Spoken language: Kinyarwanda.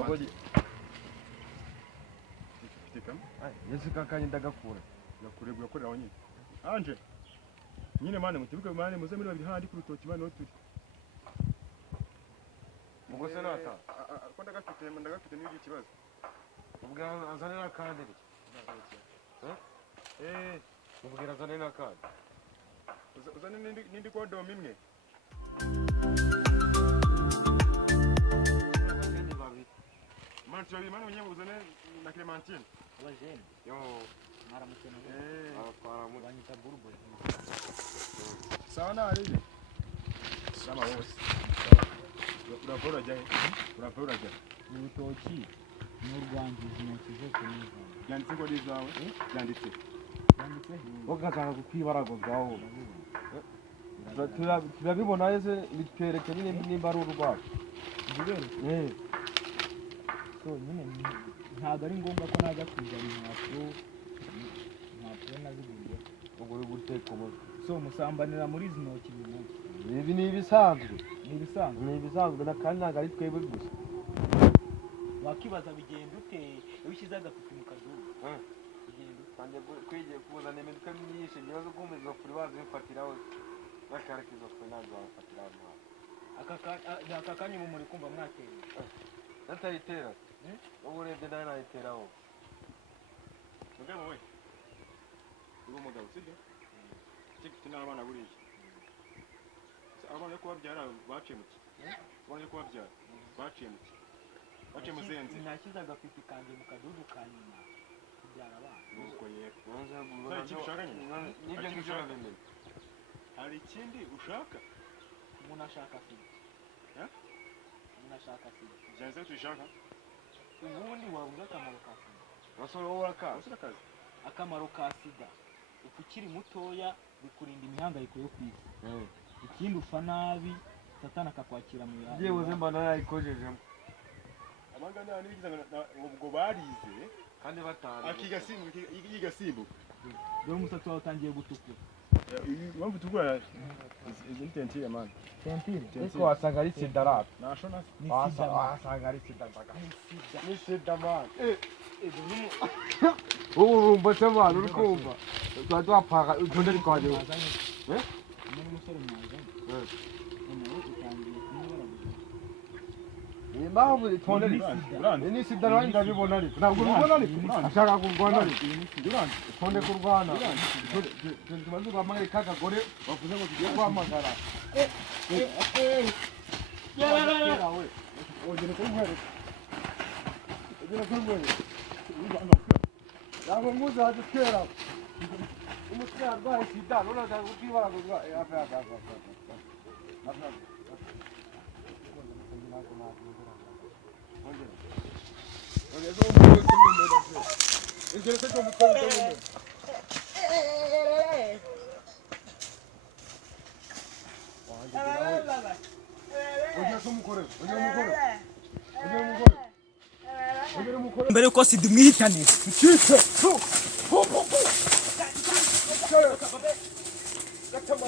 Wabodi. Tikam. Yesu kakanye ndagakura. Yakurebwa yakorera wanyine. Anje. Nyine mane mutibuke mane muze muri babiri handi ku rutoki mane oturi. Ubwo se nata. Ko ndagafite n'iki kibazo. Ubwo azanira kandi. Ubwira azanira kandi. Uzane n'indi kodom imwe. Mancho imana unye uzane na Clementine. Abajene. Yo. Maramutse. Abatwara banyita burbo. Sawa na ari. Sama wose. Urapora jya. Murutoki n'u Rwanda zinokize kuniza. Yanditse ko ari zawe? Yanditse. Bagakanga kukwibarago gaho. Turabibona yese bitwereke nyine nimba ari urubako. Ngibere. So nyine ntago ari ngombwa ko najya kuzana impapuro naziguye. Ubwo uri guteka umutwe. So musambanira muri zinoki bimunsi. Ibi ni ibisanzwe. Ni ibisanzwe na kandi ntago ari twebwe gusa. Wakibaza bigenda ute iyo ushyize agafuka mu kazuba. Bigenda kandi kwigiye kuzana imitwe myinshi nibazo kumeza kuri bazi bifatiraho bakarikizo kwe nazo bafatiraho. Aka kanya mu muri kumva mwateye. Natayitera. Ubu urebye nawe nayiteraho. Mugabo we. Uwo mugabo sibyo? Kiki n'abana buriye. Abana ko babyara bacimuki. Abana ko babyara bacimuki. Bacimuzenze. Nashyize agafiti kanje mu kadudu kanyuma. Kubyara abana. Nuko yego. Nonza iki ushaka nyine? Nibyo ngibyo babimenya. Hari ikindi ushaka? Umuntu ashaka afite. Umuntu ashaka afite. Janze tushaka? Ubundi wabuze akamaro ka sida. Basoro wowe akazi. Akamaro ka sida. Ukiri mutoya bikurinda imihangayiko yo kwisi. Ikindi ufa nabi satana akakwakira mu yawe. Yewe zemba narayikojejemo. Abangana nibigize ubwo barize kandi batari. Yiga simbu. Dore umusatsi wawe utangiye gutukura. Impamvu tugura izi tentire man. Tentire? Eko wasanga ari sida rap. Nashona wasanga ari sida ndaga. Ni sida man. Urumva se man uri kumva. Twapaka utonde rikwaje. Umuntu musore mwaza. Umuntu utangiye kumubara. Impamvu itonde rikwaje. Ni sida nawe ndabibona ariko. Ntabwo ubibona ariko. Ashaka kurwana ariko. Itonde kurwana. Tumaze kwamagara kagagore bavuze ngo tugiye kwamagara. Yara we. Ogene kumwere. Yabo muza hadukera. Umusya arwaye sida none za kwibara guzwa. Mbere yuko sida umwihitane. Gatama